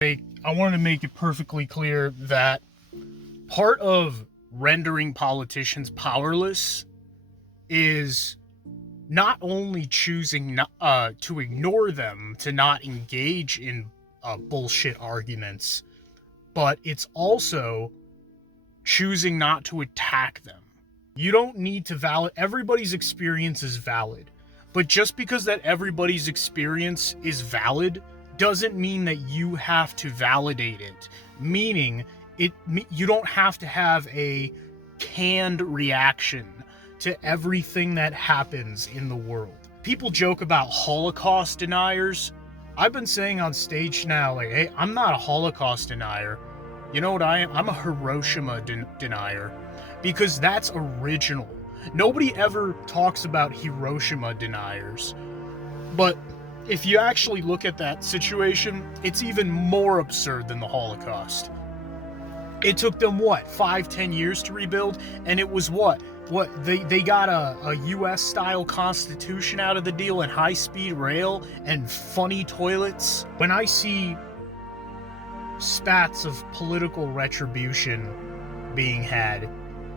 I wanted to make it perfectly clear that part of rendering politicians powerless is not only choosing to ignore them, to not engage in bullshit arguments, but it's also choosing not to attack them. You don't need to validate. Everybody's experience is valid. But just because that everybody's experience is valid doesn't mean that you have to validate it. Meaning, you don't have to have a canned reaction to everything that happens in the world. People joke about Holocaust deniers. I've been saying on stage now, like, hey, I'm not a Holocaust denier. You know what I am? I'm a Hiroshima denier. Because that's original. Nobody ever talks about Hiroshima deniers. But if you actually look at that situation, it's even more absurd than the Holocaust. It took them, 5-10 years to rebuild? And it was they got a US-style constitution out of the deal and high-speed rail and funny toilets? When I see spats of political retribution being had,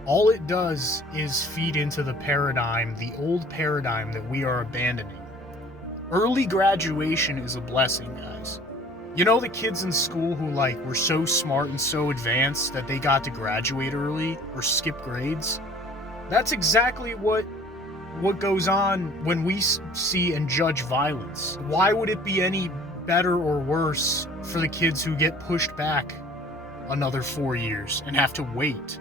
all it does is feed into the paradigm, the old paradigm that we are abandoning. Early graduation is a blessing, guys. You know the kids in school who were so smart and so advanced that they got to graduate early or skip grades? That's exactly what goes on when we see and judge violence. Why would it be any better or worse for the kids who get pushed back another 4 years and have to wait?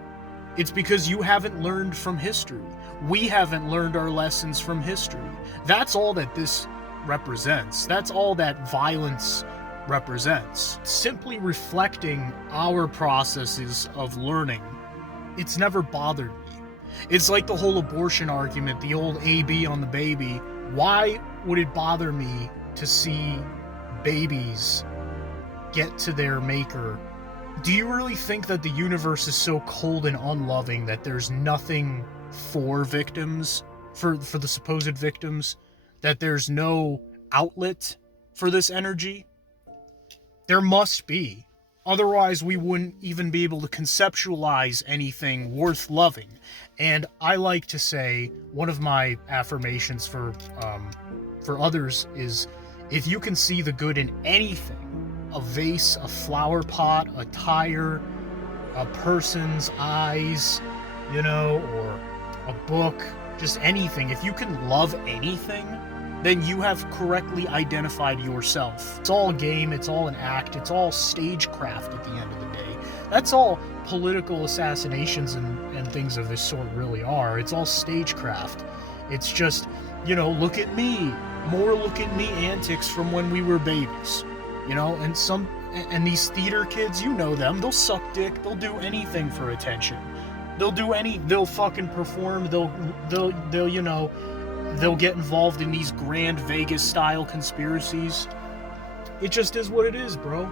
It's because you haven't learned from history. We haven't learned our lessons from history. That's all that this represents. That's all that violence represents. Simply reflecting our processes of learning. It's never bothered me. It's like the whole abortion argument, the old AB on the baby. Why would it bother me to see babies get to their maker? Do you really think that the universe is so cold and unloving that there's nothing for victims, for the supposed victims, that there's no outlet for this energy? There must be. Otherwise, we wouldn't even be able to conceptualize anything worth loving. And I like to say, one of my affirmations for others is, if you can see the good in anything, a vase, a flower pot, a tire, a person's eyes, or a book, just anything. If you can love anything, then you have correctly identified yourself. It's all a game, it's all an act, it's all stagecraft at the end of the day. That's all political assassinations and things of this sort really are. It's all stagecraft. It's just, look at me. More look at me antics from when we were babies. And these theater kids, them, they'll suck dick, they'll do anything for attention. They'll fucking perform, they'll get involved in these grand Vegas style conspiracies. It just is what it is, bro.